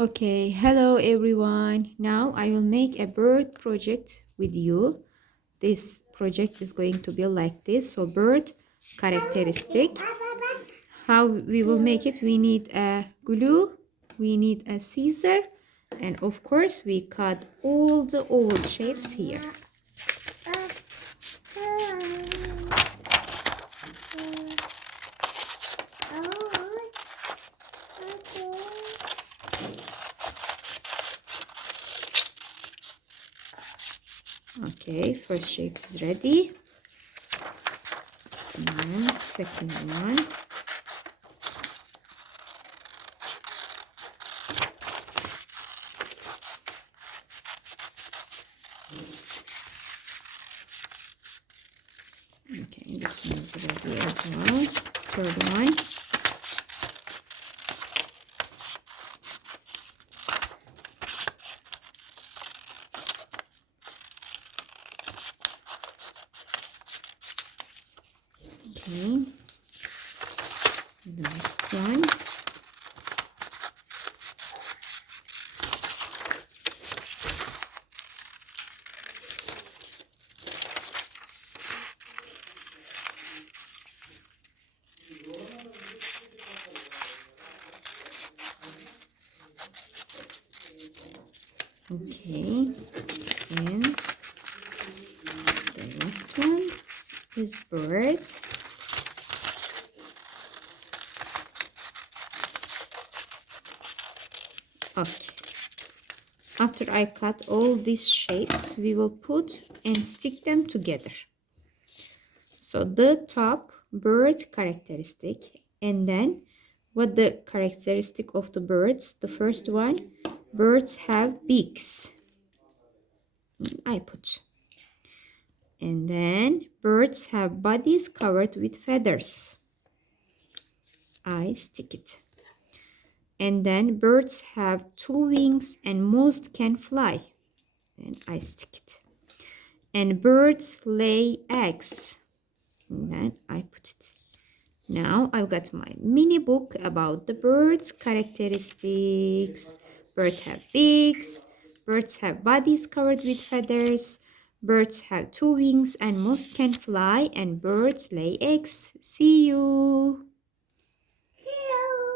Okay, hello everyone. Now I will make a bird project with you. This project is going to be like this. So bird characteristic. How we will make it? We need a glue, we need a scissor, and of course we cut all the old shapes here. Okay, first shape is ready. And second one. Okay, this one is ready as well. Third one. Okay, the next one. Okay, and the last one is bird. Okay, after I cut all these shapes, we will put and stick them together. So the top bird characteristic, and then what the characteristic of the birds? The first one, birds have beaks. I put. And then birds have bodies covered with feathers. I stick it. And then birds have two wings and most can fly. And I stick it. And birds lay eggs. And then I put it. Now I've got my mini book about the birds' characteristics. Birds have beaks. Birds have bodies covered with feathers. Birds have two wings and most can fly. And birds lay eggs. See you.